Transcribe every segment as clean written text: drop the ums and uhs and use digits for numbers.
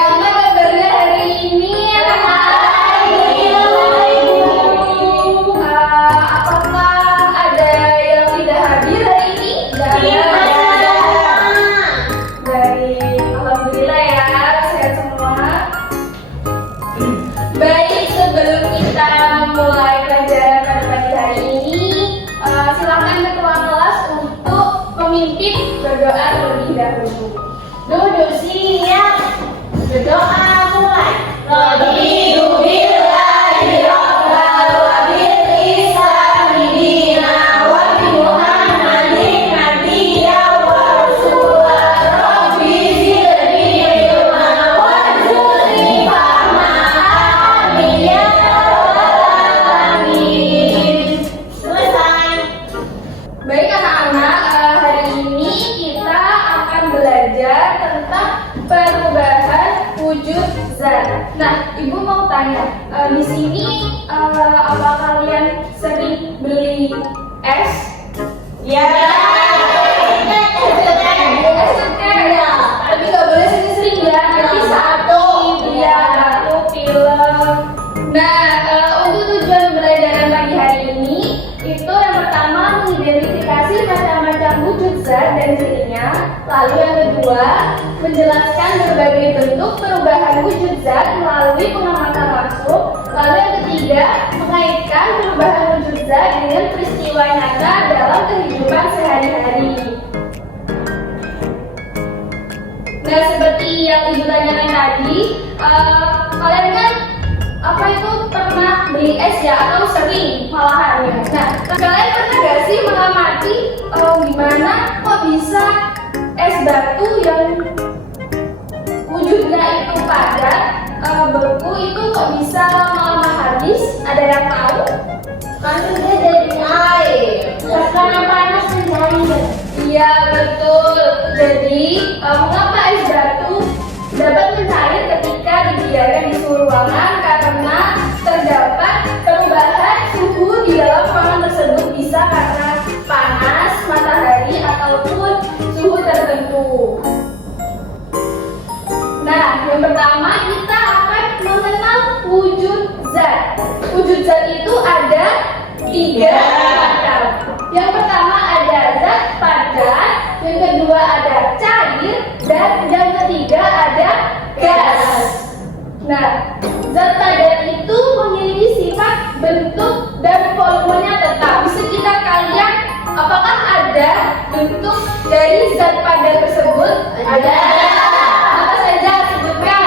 Bagaimana kabarnya hari ini? Apakah ada yang tidak hadir hari ini? Baik, alhamdulillah ya, sehat semua. Baik, sebelum kita memulai pelajaran pada pagi hari ini, silakan ketua kelas untuk memimpin berdoa terlebih dahulu. Duduk siap, berdoa mulai. Raditu billahi rabbal wa bil islami dina wa bi Muhammadin nabiyya wa rasulah. Rabbi zidni ilma warzuqni fahma. Amin ya rabbal alamin. Selesai. Baik anak-anak, hari ini kita akan belajar tentang perubahan wujud zat. Nah, ibu mau tanya, di sini apa kalian sering beli es? Ya. Es ceker ya, tapi nggak boleh sering-sering ya. Nanti satu, ya batuk, pilek. Nah, untuk tujuan pembelajaran pagi hari ini itu yang pertama mengidentifikasi macam-macam wujud zat dan cirinya. Lalu yang kedua menjelaskan berbagai bentuk perubahan wujud zat melalui pengamatan langsung. Lalu yang ketiga mengaitkan perubahan wujud zat dengan peristiwa nyata dalam kehidupan sehari-hari. Nah, seperti yang ibu tanyakan tadi, kalian kan pernah beli es ya, atau sering malahan ya. Nah, kalian pernah gak sih mengamati gimana kok bisa es batu yang wujudnya itu padat, beku itu kok bisa lama-lama habis? Ada yang tahu? Kan dia jadi air, karena panas menjadi. Iya betul. Jadi mengapa es batu dapat mencair ketika dibiarkan di suhu ruangan? Karena terdapat perubahan suhu di dalam ruangan tersebut, bisa karena panas, matahari, ataupun suhu tertentu. Nah, yang pertama kita akan mengenal wujud zat. Wujud zat itu ada tiga macam. Yang pertama ada zat padat, yang kedua ada cair, dan yang ketiga ada gas. Nah, zat padat itu memiliki sifat bentuk dan volumenya tetap. Bisa kita lihat apakah ada bentuk dari zat padat tersebut? Ada. Apa saja? Sebutkan.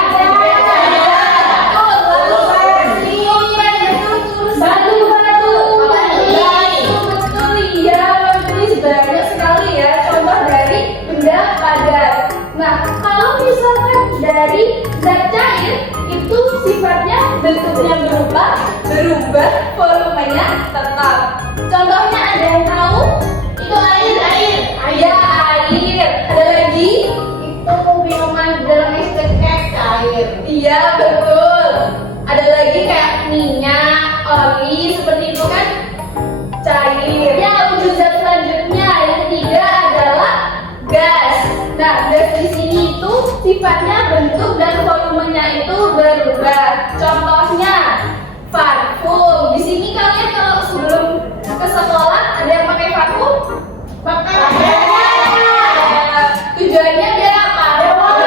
Nah, kalau misalkan dari zat cair itu sifatnya bentuknya berubah, volumenya tetap. Contohnya ada yang tahu? Itu air. Ya, air. Ada lagi? Itu minuman dalam es cekek air. Iya, betul. Ada lagi kayak minyak, oli, seperti itu kan? Cair. Ya, wujud zat selanjutnya yang ketiga adalah gas. Nah, gas di sini itu sifatnya bentuk dan volumenya itu berubah. Contohnya parfum. Di sini kalian kalau sebelum ke sekolah ada yang pakai parfum? Pakai. Tujuannya biar apa? Betul.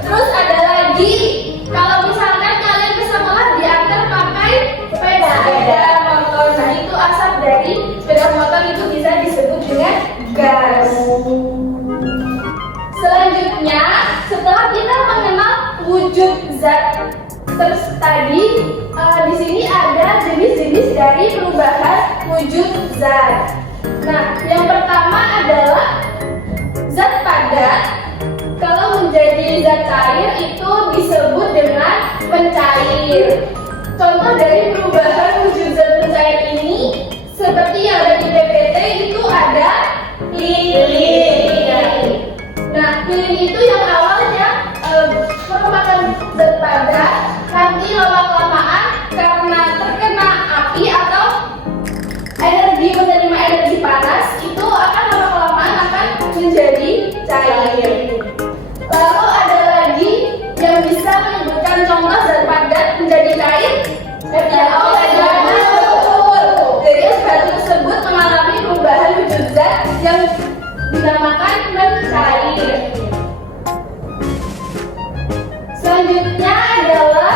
Terus ada lagi, kalau misalkan kalian ke sekolah diantar pakai sepeda motor. Nah, itu asap dari sepeda motor itu bisa disebut dengan gas. Selanjutnya, setelah kita mengenal wujud zat tadi, di sini ada jenis-jenis dari perubahan wujud zat. Nah, yang pertama adalah zat padat. Kalau menjadi zat cair itu disebut dengan pencair. Contoh dari perubahan wujud zat pencair ini seperti yang ada di PPT itu ada lilin. Nah, lilin itu yang awalnya merupakan zat padat, nanti lama-kelamaan karena terkena api atau menerima energi panas, itu akan lama-kelamaan akan menjadi cair. Lalu ada lagi bisa menyebutkan contoh zat padat menjadi cair? Ya, betul. Jadi es batu tersebut mengalami perubahan wujud zat yang dinamakan mencair. Selanjutnya adalah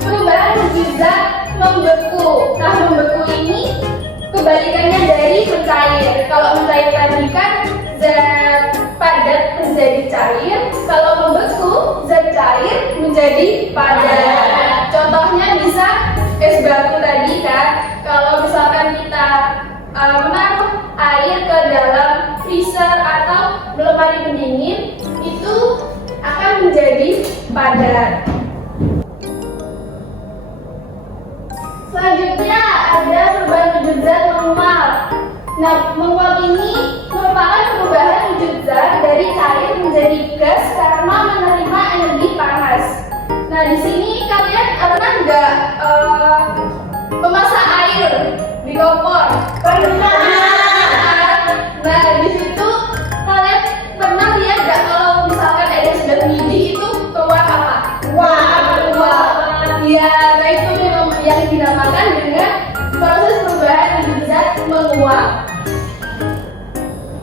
perubahan wujud zat membeku. Nah, membeku ini kebalikannya dari mencair. Kalau mencair tadi kan zat padat menjadi cair, kalau membeku zat cair menjadi padat. Contohnya bisa es batu tadi kan, kalau misalkan kita menaruh air ke dalam freezer atau lemari pendingin, itu akan menjadi padat. Selanjutnya ada perubahan wujud zat menguap. Nah, menguap ini merupakan perubahan wujud zat dari cair menjadi gas karena menerima energi panas. Nah, di sini kalian pernah nggak memasak air di kompor? Pernah. Nah, di situ kalian pernah lihat nggak kalau misalkan airnya sudah mendidih itu keluar apa? Uap. Ya, nah itu yang dinamakan dengan proses perubahan wujud zat menguap.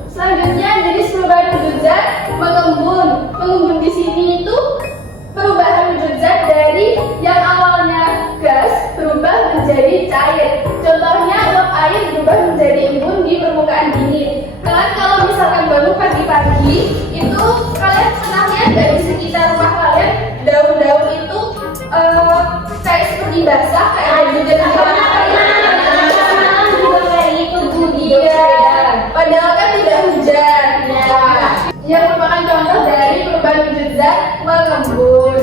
Selanjutnya jenis perubahan wujud zat mengembun. Mengembun di sini itu perubahan wujud zat dari yang awalnya gas berubah menjadi cair. Contohnya uap air berubah menjadi embun di permukaan dingin. Kalian kalau misalkan bangun pagi-pagi itu kalian pernah lihat nggak di sekitar rumah kalian daun-daun itu kayak seperti basah kayak ada hujan padahal kan tidak hujan. Yang merupakan contoh dari perubahan wujud zat mengembun.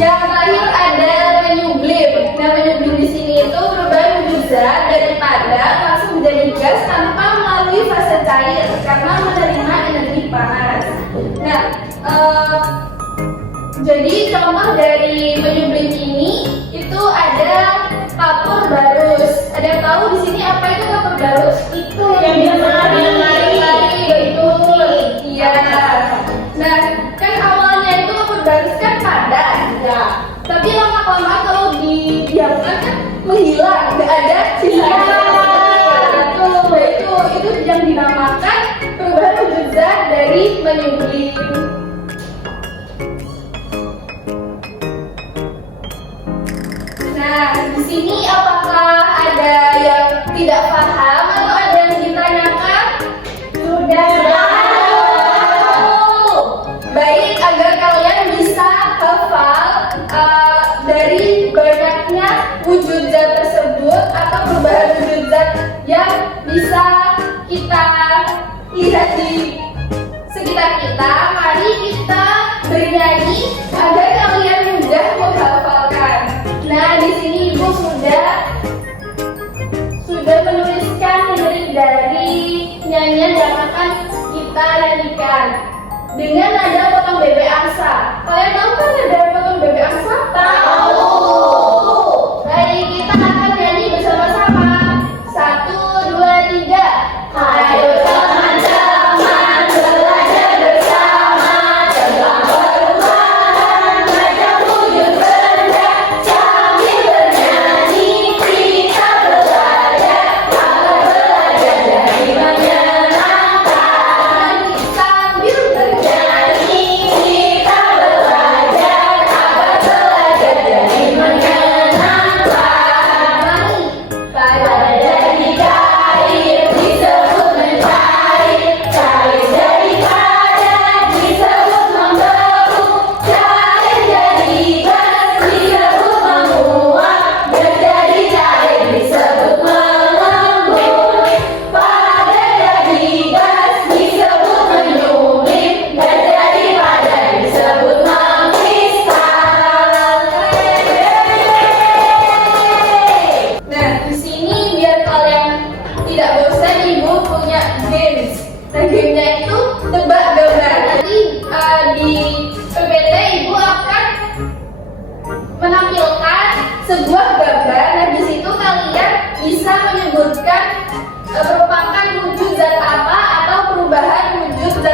Yang terakhir ada menyublim. Nah, menyublim di sini itu perubahan wujud zat dari padat langsung menjadi gas tanpa melalui fase cair karena menerima energi panas. Nah, jadi contoh dari menyublim ini itu ada kapur barus. Ada yang tahu di sini apa itu kapur barus? Itu yang lari-lari. Betul. Iya. Nah, kan awalnya itu kapur barus kan padat. Ya. Tapi lama-lama kalau didiamkan kan menghilang, nggak ada sisanya. Betul. Itu yang dinamakan perubahan wujud zat dari menyublim. Nah, di sini apakah ada yang tidak paham atau ada yang ditanyakan? Sudah tahu. Baik, agar kalian bisa hafal dari banyaknya wujud zat tersebut atau perubahan wujud zat yang bisa kita lihat di sekitar kita. Mari kita bernyanyi agar kalian mudah menghafalkan. Nah, di sini Ibu sudah menuliskan lirik dari nyanyian yang akan kita nyanyikan dengan nada potong bebek angsa. Kalian tahu kan nada potong bebek angsa? Tahu. Baik, kita akan nyanyi bersama-sama. 1, 2, 3. Ayo teman-teman belajar bersama tentang perubahan macam wujud benda. Sambil bernyanyi kita belajar agar belajar jadi menyenangkan. Sambil bernyanyi kita belajar agar belajar jadi menyenangkan. Pada jadi cair disebut mencair, cair jadi padat disebut membeku, cair jadi gas disebut menguap, gas jadi cair disebut mengembun, padat jadi gas disebut menyublim, gas jadi padat disebut mengkristal. Nah, di sini biar kalian tidak bosan, Ibu punya games. Nah, gamenya itu tebak gambar. Nanti di PPT Ibu akan menampilkan sebuah gambar. Nah, di situ kalian bisa menyebutkan merupakan wujud zat apa atau perubahan wujud zat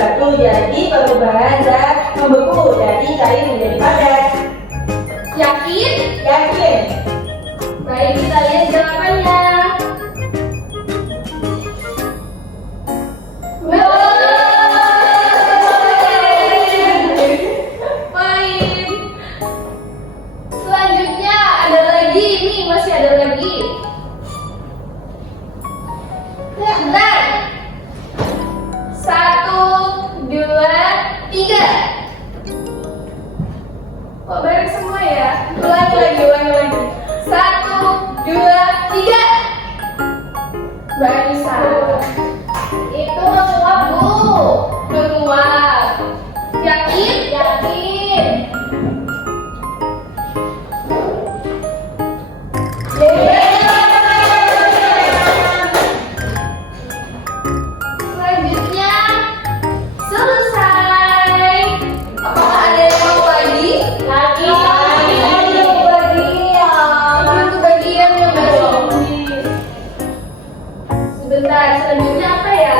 batu jadi perubahan zat membeku dari cair menjadi padat. Yakin? Yakin? Baik, kita lihat jawabannya. Baik. Selanjutnya ada lagi, ini masih ada lagi. Bentar. 1, 2, 3. Kok bareng semua ya? Ulangi lagi. 1, 2, 3. Mbak Anissa. Itu menguap, Bu. Menguap. Yakin? Yakin? Selanjutnya selesai. Apakah ada yang mau lagi? Lagi. Itu bagian yang baru. Sebentar, selanjutnya apa ya?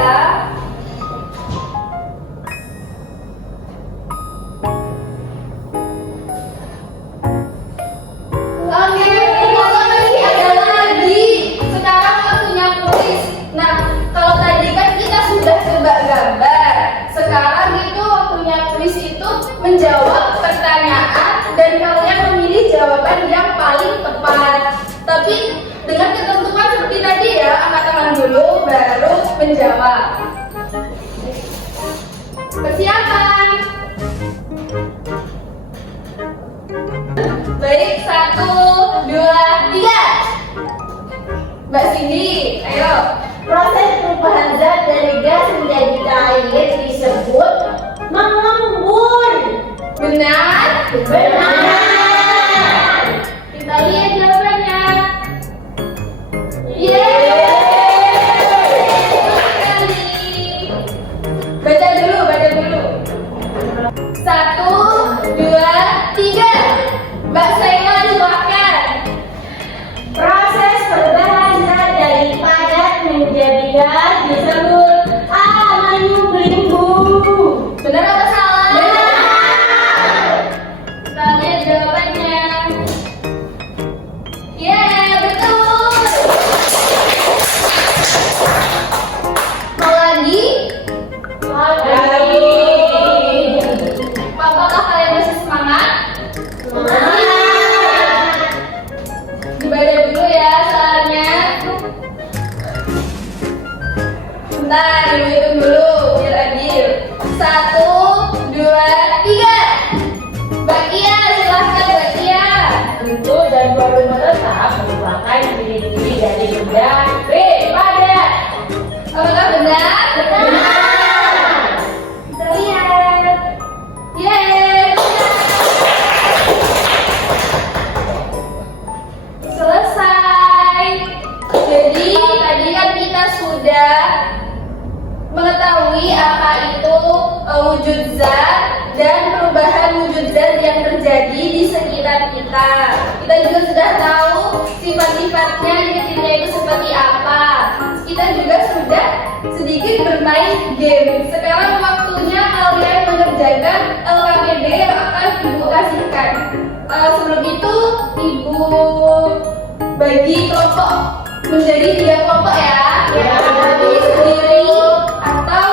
Oke, ternyata masih ada lagi. Sekarang waktunya kuis. Nah, kalau tadi kan kita sudah coba gambar. Sekarang itu waktunya kuis itu menjawab pertanyaan dan kalian memilih jawaban yang paling tepat. Tapi dengan ketentuan seperti tadi ya, angkat tangan dulu baru menjawab. Persiapan. Baik, 1, 2, 3. Mbak Cindy, ayo. Proses perubahan zat dari gas menjadi cair disebut mengembun. Benar? Benar. Kita lihat jawabannya. Yeay! Baca dulu. 1, 2, 3. Mbak Saina silahkan. Proses perubahan zat dari padat menjadi gas disebut amonium, Bu. Benar apa salah? Benar. Kita lihat jawabannya. Yeay, betul. Mau lagi? Lagi. Apakah kalian masih semangat? Semangat. Dibaca dulu ya soalnya. Bentar, dihitung dulu biar adil. 1, 2, 3. Mbak Kia, silahkan Mbak Kia. Bentuk dan volume tetap merupakan ciri-ciri dari benda padat. Apakah benar? Benar. Kita lihat. Yeay, benar. Selesai. Jadi tadi kan kita sudah mengetahui apa itu wujud zat dan perubahan wujud zat yang terjadi di sekitar kita. Kita juga sudah tahu sifat-sifatnya detailnya itu seperti apa. Kita juga sudah sedikit bermain game. Sekarang waktunya kalian mengerjakan LKPD yang akan Ibu kasihkan. Sebelum itu Ibu bagi kelompok menjadi 3 kelompok ya. Ya. Pilih sendiri atau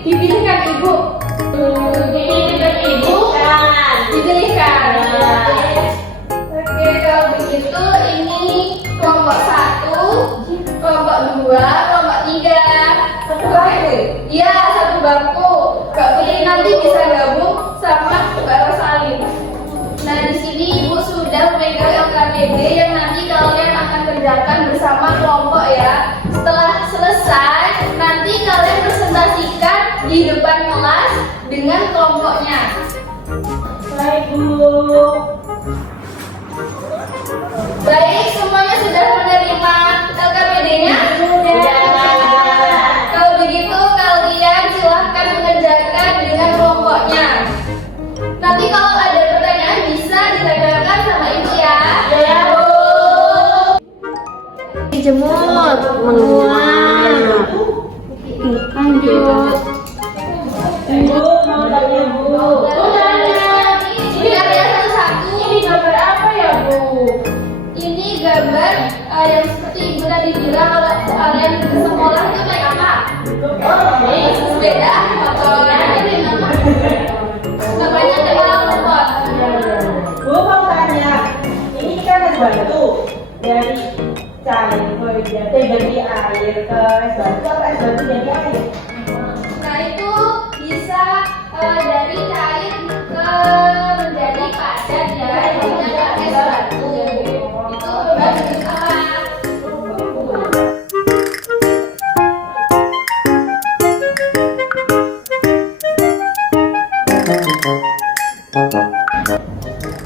dipilihkan Ibu. Dipilihkan. Oke, kalau begitu ini kelompok 1, kelompok 2, kelompok 3. Satu bangku? Iya, satu bangku. Mbak Putri nanti bisa gabung sama Mbak Rosalin. Nah, di sini Ibu sudah memegang LKPD yang nanti kalian akan kerjakan bersama kelompok ya. Setelah selesai, nanti kalian presentasikan di depan kelas dengan kelompoknya. Baik, Bu. Baik, semuanya sudah menerima LKPD-nya? Sudah. Kalau begitu, kalian silahkan mengerjakan dengan kelompoknya. Nanti kalau ada pertanyaan bisa ditanyakan sama Ibu ya. Ya, Bu. Dijemur, menguap, lanjut. kira kalau kalian ke sekolah itu naik apa? Sepeda atau naik apa? Namanya angkot. Bu mau tanya, ini kan es batu dari cair dari air ke es batu apa es batu jadi air? Nah itu bisa dari cair ke menjadi padat ya, namanya es batu. Itu bagus apa?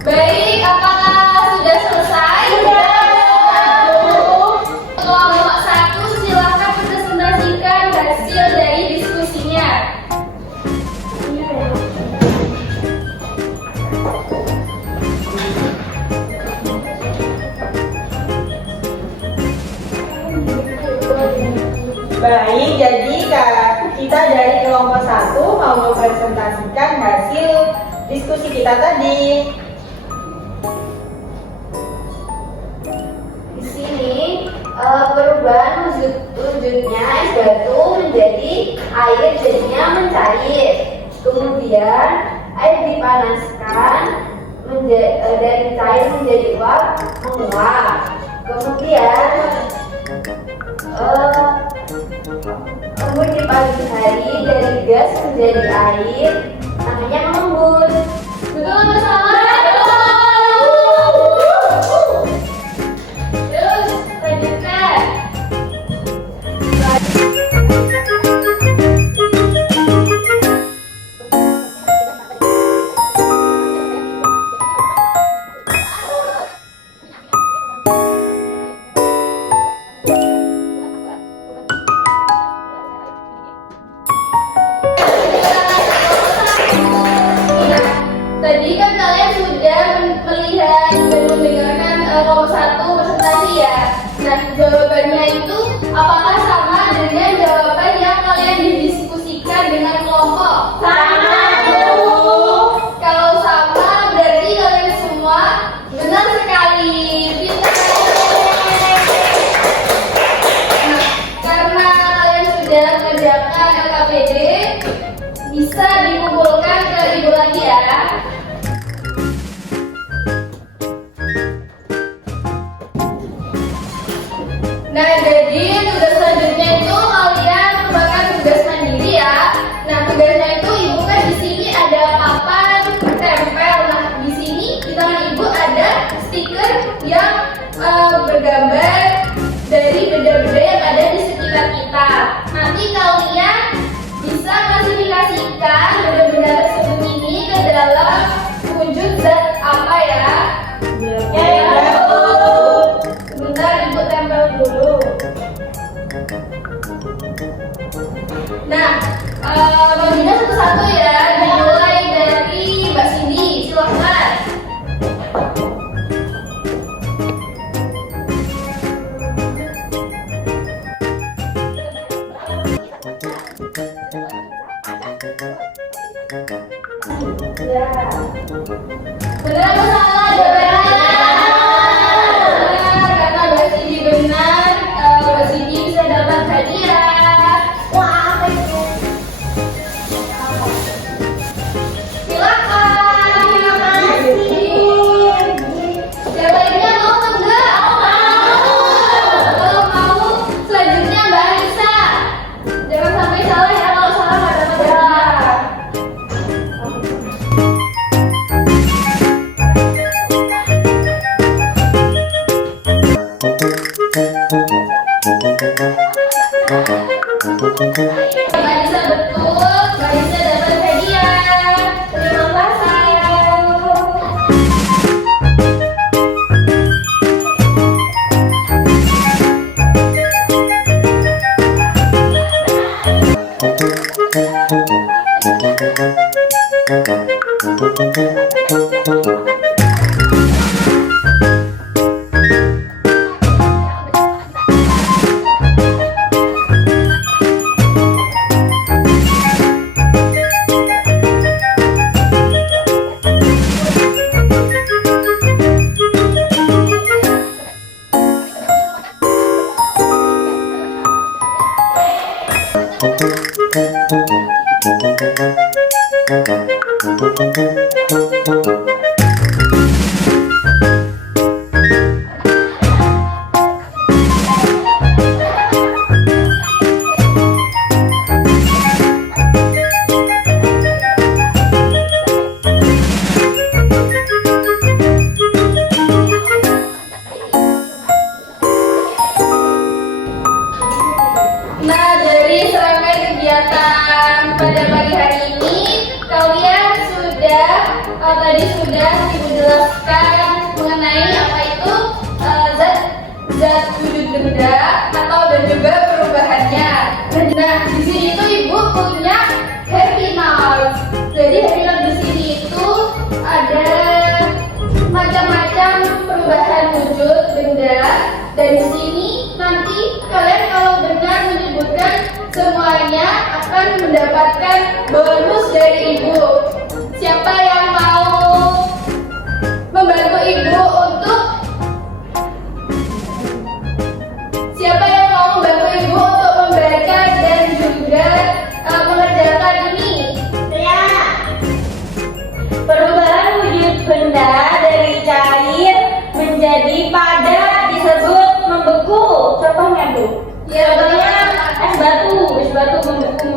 Baik, apakah sudah selesai? Kelompok 1 silakan presentasikan hasil dari diskusinya. Baik, jadi kita dari kelompok 1 mau mempresentasikan hasil diskusi kita tadi. Di sini perubahan wujudnya es batu menjadi air, jadinya mencair. Kemudian air dipanaskan dari cair menjadi uap, menguap. Kemudian embun di pagi hari dari gas menjadi air, namanya mengembun. Betul atau salah? Terus lanjutkan. Tadi kan kalian sudah melihat dan mendengarkan kelompok 1 presentasi ya. Nah, jawabannya itu apakah sama dengan jawaban yang kalian didiskusikan dengan kelompok? Sama, Bu. Kalau sama berarti kalian semua benar sekali. Pintar. Nah, karena kalian sudah mengerjakan LKPD, bisa dikumpulkan ke ibu lagi ya. Nah, jadi tugas selanjutnya itu kalian merupakan tugas mandiri ya. Nah, tugasnya itu ibu kan di sini ada papan tempel. Nah, di sini di tangan ibu ada stiker yang bergambar dari benda-benda yang ada di sekitar kita. Nanti kalian bisa klasifikasikan benda-benda tersebut ini ke dalam wujud zat apa ya? Sebentar ibu tempel dulu. Nah, baginya satu-satu ya. Dimulai dari Mbak Cindy, silakan. Ya. Benar atau salah jawabannya? Benar, karena Mbak Cindy benar, Mbak Cindy bisa dapat hadiah. Wah, apa itu? Silakan. Terima kasih. Jawabannya mau enggak? Mau. Kalau mau, selanjutnya Mbak Anissa. Jangan sampai salah ya, kalau salah nggak dapat hadiah. Mbak Anissa betul, Mbak Anissa dapat hadiah. Terima kasih. Nah, dari serangkaian kegiatan pada pagi hari ini, kalian sudah tadi sudah dijelaskan mengenai apa itu zat wujud benda atau dan juga perubahannya. Nah, di sini itu ibu punya happy notes. Jadi happy notes di sini itu ada macam-macam perubahan wujud benda. Dan di sini nanti kalian kalau benar menyebutkan semuanya akan mendapatkan bonus dari ibu. Siapa yang mau membantu ibu untuk membaca dan juga mengerjakan ini? Perubahan wujud benda dari cair menjadi padat disebut membeku. Contohnya Bu. Ya, Contohnya es batu membeku.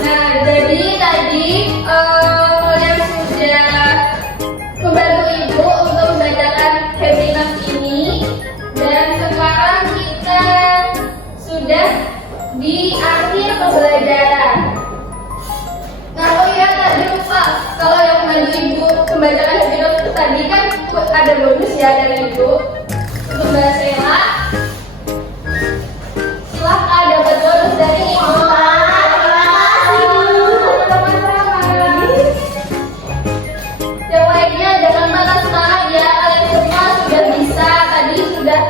Nah, jadi tadi yang sudah membantu ibu untuk membacakan happy notes ini, dan sekarang kita sudah di akhir pembelajaran. Nah, oh iya tadi lupa, kalau yang membantu ibu membacakan happy notes tadi kan ada bonus ya dari ibu. Untuk Mbak Sela, silahkan dapat bonus dari ibu. Yang lainnya jangan marah semangat ya, kalian semua sudah bisa. Tadi sudah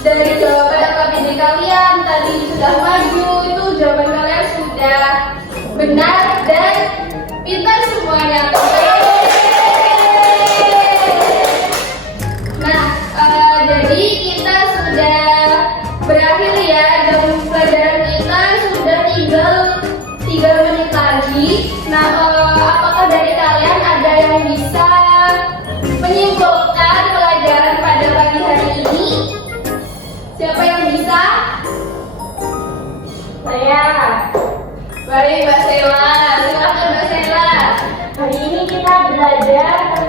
dari jawaban AKBD kalian tadi sudah maju, itu jawaban kalian sudah benar dan pintar semuanya. Nah, jadi kita sudah berakhir ya, jam pelajaran kita sudah tinggal 3 menit lagi. Nah, apakah dari kalian ada yang bisa menyimpulkan pelajaran pada pagi hari ini? Siapa yang bisa? Saya. Baik, Mbak Sela. Silakan Mbak Sela. Hari ini kita belajar